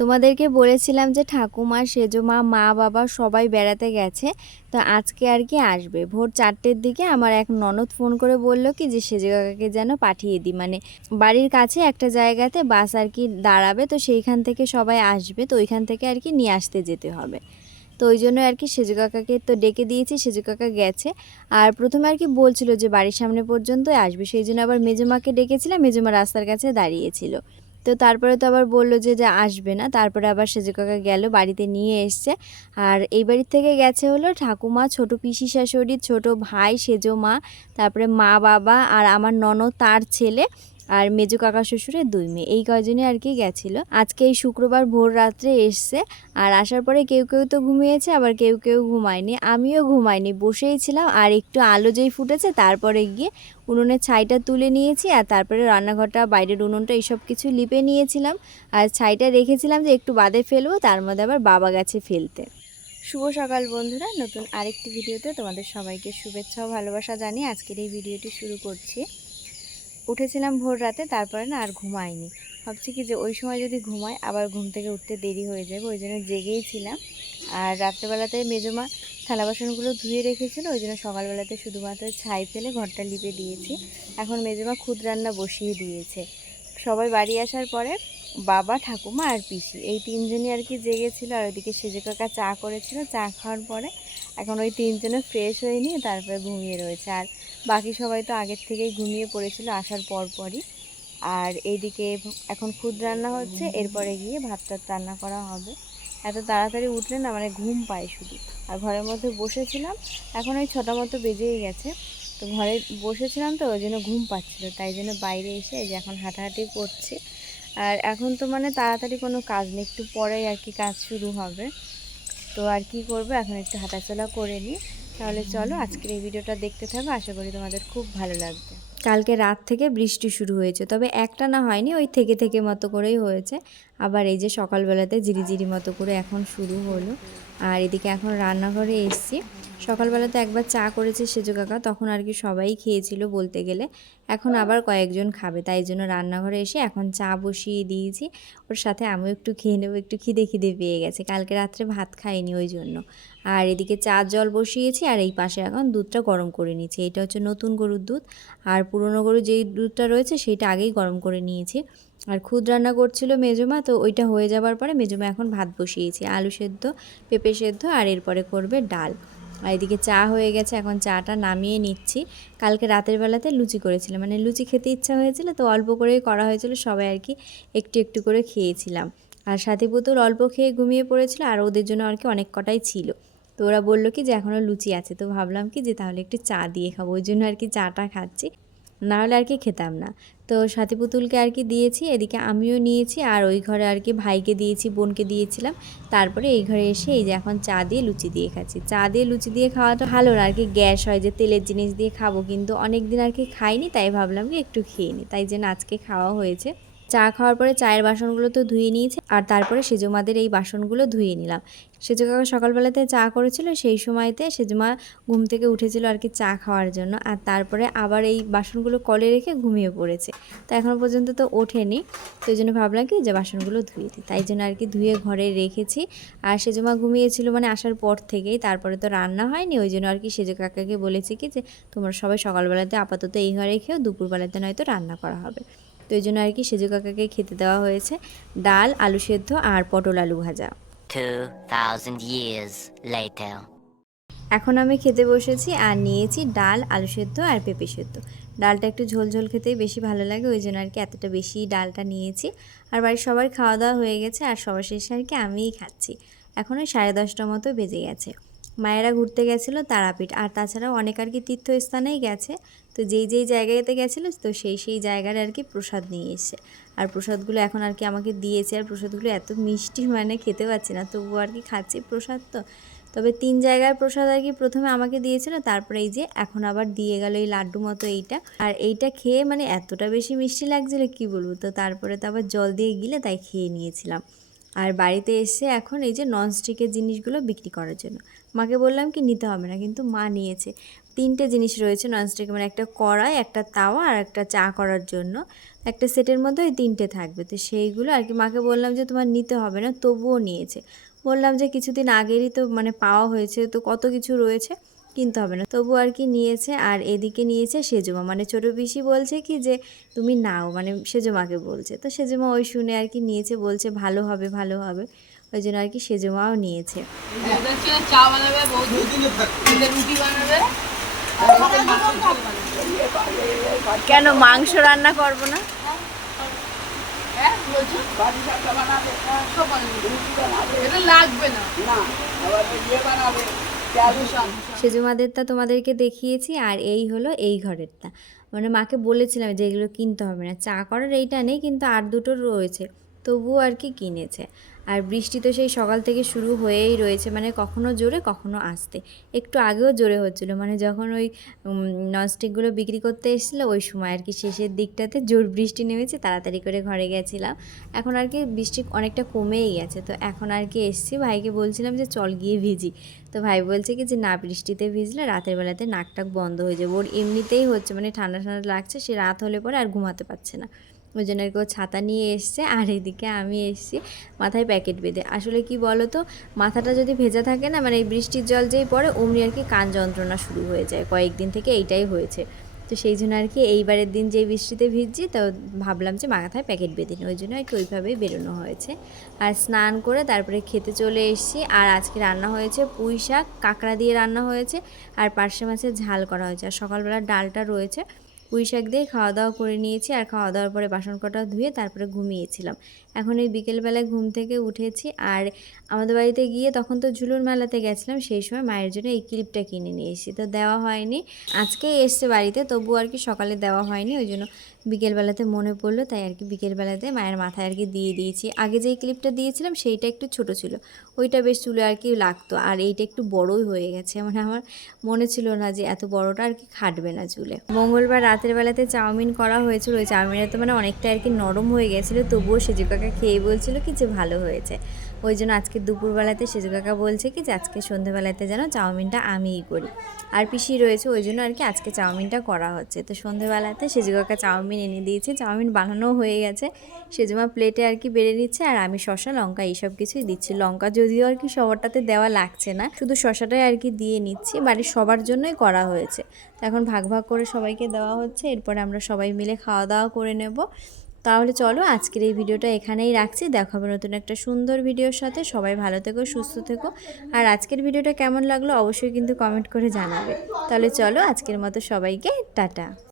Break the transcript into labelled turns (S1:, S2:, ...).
S1: তোমাদেরকে বলেছিলাম যে ঠাকুমা সেজমা, মা, বাবা সবাই বেড়াতে গেছে। তো আজকে আর কি আসবে? ভোর চারটের দিকে আমার এক ননদ ফোন করে বলল কি যে সেজে কাকাকে যেন পাঠিয়ে দিই। মানে বাড়ির কাছে একটা জায়গাতে বাস আর কি দাঁড়াবে, তো সেইখান থেকে সবাই আসবে, তো ওইখান থেকে আর কি নিয়ে আসতে যেতে হবে। তো ওই জন্য আর কি সেজু কাকাকে তো ডেকে দিয়েছি, সেজু কাকা গেছে। আর প্রথমে আর কি বলছিল যে বাড়ির সামনে পর্যন্তই আসবে, সেই জন্য আবার মেজমাকে ডেকেছিলাম মেজমা রাস্তার কাছে দাঁড়িয়েছিল তো তারপরে তো আবার বলল যে যে আসবে না। তারপরে আবার সেজে কাকা গেল, বাড়িতে নিয়ে এসছে। আর এই বাড়ির থেকে গেছে হলো ঠাকুমা, ছোট পিসি শাশুড়ি, ছোট ভাই, সেজো মা, তারপরে মা বাবা আর আমার ননদ, তার ছেলে। আর মেজু কাকা শ্বশুরের দুই মেয়ে। এই কয়জনই আর কি গেছিল। আজকে এই শুক্রবার ভোর রাত্রে এসছে আর আসার পরে কেউ কেউ তো ঘুমিয়েছে, আবার কেউ কেউ ঘুমায়নি। আমিও ঘুমাইনি বসেই ছিলাম আর একটু আলো যেই ফুটেছে তারপরে গিয়ে উনুনের ছাইটা তুলে নিয়েছি আর তারপরে রান্নাঘরটা, বাইরের উনুনটা এইসব কিছু লিপে নিয়েছিলাম। আর ছাইটা রেখেছিলাম যে একটু বাদে ফেলব, তার মধ্যে আবার বাবা গেছে ফেলতে। শুভ সকাল বন্ধুরা, নতুন আরেকটি ভিডিওতে তোমাদের সবাইকে শুভেচ্ছা ও ভালোবাসা জানিয়ে আজকের এই ভিডিওটি শুরু করছি। উঠেছিলাম ভোর রাতে, তারপরে না আর ঘুমাইনি। ভাবছি কি যে ওই সময় যদি ঘুমাই, আবার ঘুম থেকে উঠতে দেরি হয়ে যাবে, ওই জন্য জেগেই ছিলাম। আর রাত্রেবেলাতে মেজমা থালা বাসনগুলো ধুয়ে রেখেছিল, ওই জন্য সকালবেলাতে শুধুমাত্র ছাই ফেলে ঘরটা লিপে দিয়েছি। এখন মেজমা খুদ রান্না বসিয়ে দিয়েছে। সবাই বাড়ি আসার পরে বাবা, ঠাকুমা আর পিসি, এই তিনজনই আর কি জেগেছিল আর ওইদিকে সেজে কাকা চা করেছিল, চা খাওয়ার পরে এখন ওই তিনজনে ফ্রেশ হয়ে নিয়ে তারপরে ঘুমিয়ে রয়েছে। আর বাকি সবাই তো আগের থেকেই ঘুমিয়ে পড়েছিল আসার পর পরই আর এইদিকে এখন খুদ রান্না হচ্ছে, এরপরে গিয়ে ভাত টাত রান্না করা হবে। এত তাড়াতাড়ি উঠলে না মানে ঘুম পায় শুধু। আর ঘরের মধ্যে বসেছিলাম, এখন ওই ছটা মতো বেজেই গেছে। তো ঘরে বসেছিলাম তো, ওই জন্য ঘুম পাচ্ছিল, তাই জন্য বাইরে এসে এই যে এখন হাঁটাহাঁটি করছি। আর এখন তো মানে তাড়াতাড়ি কোনো কাজ নেই, একটু পরেই আর কি কাজ শুরু হবে। তো আর কি করব? এখন একটু হাঁটাচলা করে নিই। তাহলে চলো আজকের এই ভিডিওটা দেখতে থাকো। আশা করি তোমাদের খুব ভালো লাগবে। কালকে রাত থেকে বৃষ্টি শুরু হয়েছে। তবে একটা না হয়নি, ওই থেকে থেকে মতো করেই হয়েছে। আবার এই যে সকালবেলাতে জিরিজিরি মতো করে এখন শুরু হলো। আর এদিকে এখন রান্নাঘরে এসছি। সকালবেলাতে একবার চা করেছে সেজো কাকা, তখন আর কি সবাই খেয়েছিল বলতে গেলে। এখন আবার কয়েকজন খাবে, তাই জন্য রান্নাঘরে এসে এখন চা বসিয়ে দিয়েছি। ওর সাথে আমিও একটু খেয়ে নেব, একটু খিদে খিদে পেয়ে গেছে। কালকে রাত্রে ভাত খাইনি ওই জন্য। আর এদিকে চা জল বসিয়েছি, আর এই পাশে এখন দুধটা গরম করে নিয়েছি। এটা হচ্ছে নতুন গরুর দুধ। আর পুরনো গরু যেই দুধটা রয়েছে সেইটা আগেই গরম করে নিয়েছি। আর খুদ রান্না করছিল মেজমা, তো ওইটা হয়ে যাবার পরে মেজমা এখন ভাত বসিয়েছি, আলু সেদ্ধ, পেঁপে সেদ্ধ আর এরপরে করবে ডাল। আর এদিকে চা হয়ে গেছে, এখন চাটা নামিয়ে নিচ্ছি। কালকে রাতের বেলাতে লুচি করেছিলাম মানে লুচি খেতে ইচ্ছা হয়েছিল, তো অল্প করেই করা হয়েছিল, সবাই আর কি একটু একটু করে খেয়েছিলাম। আর সাথী পুতুল অল্প খেয়ে ঘুমিয়ে পড়েছিল, আর ওদের জন্য আর কি অনেক কটাই ছিল। তো ওরা বলল কি যে এখনও লুচি আছে, তো ভাবলাম কি যে তাহলে একটু চা দিয়ে খাব, ওই জন্য আর কি চাটা খাচ্ছি। না হলে আর কি খেতাম না। তো সাথী পুতুলকে আর কি দিয়েছি, এদিকে আমিও নিয়েছি আর ওই ঘরে আর কি ভাইকে দিয়েছি, বোনকে দিয়েছিলাম। তারপরে এই ঘরে এসে এই যে এখন চা দিয়ে লুচি দিয়ে খাচ্ছি। চা দিয়ে লুচি দিয়ে খাওয়াটা ভালো না, আর কি গ্যাস হয় যে তেলের জিনিস দিয়ে খাব, কিন্তু অনেক দিন আর কি খাইনি, তাই ভাবলাম যে একটু খেয়ে নিই তাই জন্য আজকে খাওয়া হয়েছে। চা খাওয়ার পরে চায়ের বাসনগুলো তো ধুয়ে নিয়েছে, আর তারপরে সেজমাদের এই বাসনগুলো ধুয়ে নিলাম। সেজো কাকা সকালবেলাতে চা করেছিল, সেই সময়তে সেজমা ঘুম থেকে উঠেছিল আর কি চা খাওয়ার জন্য, আর তারপরে আবার এই বাসনগুলো কলে রেখে ঘুমিয়ে পড়েছে। তো এখনও পর্যন্ত তো ওঠেনি, তো এই জন্য ভাবলাম কি যে বাসনগুলো ধুয়ে দিই। তাই জন্য আর কি ধুয়ে ঘরে রেখেছি, আর সেজমা ঘুমিয়েছিল মানে আসার পর থেকেই, তারপরে তো রান্না হয়নি, ওই জন্য আর কি সেজো কাকাকে বলেছি কি যে তোমরা সবাই সকালবেলাতে আপাতত এই ঘরে খেয়েও, দুপুরবেলাতে নয়তো রান্না করা হবে। তো এই জন্য আর কি সেজু কাকাকে খেতে দেওয়া হয়েছে। ডাল আলু সেদ্ধ আর পটল আলু ভাজা।
S2: 2,000 years later.
S1: এখন আমি খেতে বসেছি আর নিয়েছি ডাল আলু সেদ্ধ আর পেঁপে সেদ্ধ। ডালটা একটু ঝোল ঝোল খেতেই বেশি ভালো লাগে ওই জন্য আর কি এতটা বেশি ডালটা নিয়েছি। আর বাড়ির সবার খাওয়া দাওয়া হয়ে গেছে আর সবার শেষে আর কি আমিই খাচ্ছি। এখন ওই সাড়ে দশটার মতো বেজে গেছে। মায়েরা ঘুরতে গেছিল তারাপীঠ। আর তাছাড়াও অনেক আর কি তীর্থস্থানেই গেছে। তো যেই যেই জায়গাতে গেছিল, তো সেই সেই জায়গার আর কি প্রসাদ নিয়ে এসে। আর প্রসাদগুলো এখন আর কি আমাকে দিয়েছে। আর প্রসাদগুলো এত মিষ্টি মানে খেতে পাচ্ছি না, তবুও আর কি খাচ্ছি প্রসাদ তো। তবে তিন জায়গার প্রসাদ আর কি প্রথমে আমাকে দিয়েছিল, তারপরে এই যে এখন আবার দিয়ে গেল এই লাড্ডু মতো এইটা। আর এইটা খেয়ে মানে এতটা বেশি মিষ্টি লাগছিল, কি বলব? তো তারপরে তো আবার জল দিয়ে গিলে তাই খেয়ে নিয়েছিলাম। আর বাড়িতে এসে এখন এই যে ননস্টিকের জিনিসগুলো বিক্রি করার জন্য। মাকে বললাম কি, নিতে হবে না। কিন্তু মা নিয়েছে। তিনটে জিনিস রয়েছে ননস্টিক মানে একটা কড়াই, একটা তাওয়া আর একটা চা করার জন্য। একটা সেটের মধ্যে ওই তিনটে থাকবে। তো সেইগুলো আর কি মাকে বললাম যে, তোমার নিতে হবে না। তবুও নিয়েছে। বললাম যে, কিছুদিন আগেরই তো মানে পাওয়া হয়েছে, তো কত কিছু রয়েছে, কিনতে হবে না। তবু আর কি নিয়েছে। আর এদিকে নিয়েছে সেজমা। মানে ছোটো পিসি বলছে কি যে, তুমি নাও। মানে সেজমাকে বলছে। তো সেজমা ওই শুনে আর কি নিয়েছে। বলছে, ভালো হবে ভালো হবে। ওই জন্য আর কি সেজমাও নিয়েছে। কেন মাংস রান্না করব না। সেজমাদেরটা তোমাদেরকে দেখিয়েছি, আর এই হলো এই ঘরেরটা মানে মাকে বলেছিলাম যে এগুলো কিনতে হবে না চা করার এইটা নেই, কিন্তু আর দুটো রয়েছে তবুও আর কি কিনেছে আর বৃষ্টি তো সেই সকাল থেকে শুরু হয়েই রয়েছে মানে কখনো জোরে, কখনো আসতে। একটু আগেও জোরে হচ্ছিল মানে যখন ওই ননস্টিকগুলো বিক্রি করতে এসেছিল, ওই সময় আর কি শেষের দিকটাতে জোর বৃষ্টি নেমেছে, তাড়াতাড়ি করে ঘরে গেছিলাম। এখন আর কি বৃষ্টি অনেকটা কমেই গেছে, তো এখন আর কি এসছি, ভাইকে বলছিলাম যে চল গিয়ে ভিজি। তো ভাই বলছে কি যে, না, বৃষ্টিতে ভিজলে রাতের বেলাতে নাকটাক বন্ধ হয়ে যাবে। ওর এমনিতেই হচ্ছে মানে ঠান্ডা ঠান্ডা লাগছে, সে রাত হলে পরে আর ঘুমাতে পারছে না। ওই জন্য আর কি ছাতা নিয়ে এসছে, আর এদিকে আমি এসছি মাথায় প্যাকেট বেঁধে। আসলে কি বলো তো মাথাটা যদি ভেজা থাকে না মানে এই বৃষ্টির জল যেই পড়ে, অমনি আর কি কান যন্ত্রণা শুরু হয়ে যায়। কয়েকদিন থেকে এইটাই হয়েছে। তো সেই জন্য আর কি এইবারের দিন যেই বৃষ্টিতে ভিজছি, তো ভাবলাম যে মাথায় প্যাকেট বেঁধে নিই। ওই জন্য আর কি ওইভাবেই বেরোনো হয়েছে। আর স্নান করে তারপরে খেতে চলে এসেছি। আর আজকে রান্না হয়েছে পুঁই শাক, কাঁকড়া দিয়ে রান্না হয়েছে, আর পার্শে মাছের ঝাল করা হয়েছে। আর সকালবেলা ডালটা রয়েছে পুঁই শাক দিয়ে খাওয়া দাওয়া করে নিয়েছি আর খাওয়া দাওয়ার পরে বাসন কটা ধুয়ে তারপরে ঘুমিয়েছিলাম। এখন এই বিকেলবেলায় ঘুম থেকে উঠেছি আর আমাদের বাড়িতে গিয়ে তখন তো ঝুলুর মেলাতে গেছিলাম, সেই সময় মায়ের জন্য এই ক্লিপটা কিনে নিয়ে এসেছি। তো দেওয়া হয়নি আজকেই এসছে বাড়িতে তবু আর কি সকালে দেওয়া হয়নি, ওই জন্য বিকেলবেলাতে মনে পড়ল, তাই আর কি বিকেলবেলাতে মায়ের মাথায় আর কি দিয়ে দিয়েছি। আগে যেই ক্লিপটা দিয়েছিলাম সেইটা একটু ছোট ছিল, ওইটা বেশ চুলে আর কি লাগতো আর এইটা একটু বড়ই হয়ে গেছে। মানে আমার মনে ছিল না যে এত বড়টা আর কি খাটবে না চুলে। মঙ্গলবার রাতের বেলাতে চাউমিন করা হয়েছিল। ওই চাউমিনটা তো মানে অনেকটা আর কি নরম হয়ে গেছিল, তবুও সেজু কাকা খেয়ে বলছিল কি যে ভালো হয়েছে। ওই জন্য আজকে দুপুরবেলাতে সেজু কাকা বলছে কি যে আজকে সন্ধেবেলাতে যেন চাউমিনটা আমিই করি। আর পিসি রয়েছে, ওই জন্য আর কি আজকে চাউমিনটা করা হচ্ছে। তো সন্ধেবেলাতে সেজু কাকা চাউমিন এনে দিয়েছে, চাউমিন বানানো হয়ে গেছে। সেজমা প্লেটে আর কি বেড়ে নিচ্ছে, আর আমি শশা লঙ্কা এইসব কিছুই দিচ্ছি। লঙ্কা যদিও আর কি সবারটাতে দেওয়া লাগছে না, শুধু শশাটাই আর কি দিয়ে নিচ্ছি, বাড়ির সবার জন্যই করা হয়েছে। তো এখন ভাগ ভাগ করে সবাইকে দেওয়া হচ্ছে, এরপরে আমরা সবাই মিলে খাওয়া দাওয়া করে নেব। তাহলে চলো আজকের এই ভিডিওটা এখানেই রাখছি। দেখা হবে নতুন একটা সুন্দর ভিডিওর সাথে। সবাই ভালো থেকো, সুস্থ থেকো। আর আজকের ভিডিওটা কেমন লাগল অবশ্যই কিন্তু কমেন্ট করে জানাবে। তাহলে চলো আজকের মতো সবাইকে টাটা।